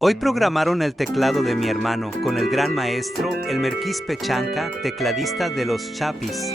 Hoy programaron el teclado de mi hermano con el gran maestro, el Merquís Pechanca, tecladista de los Chapis.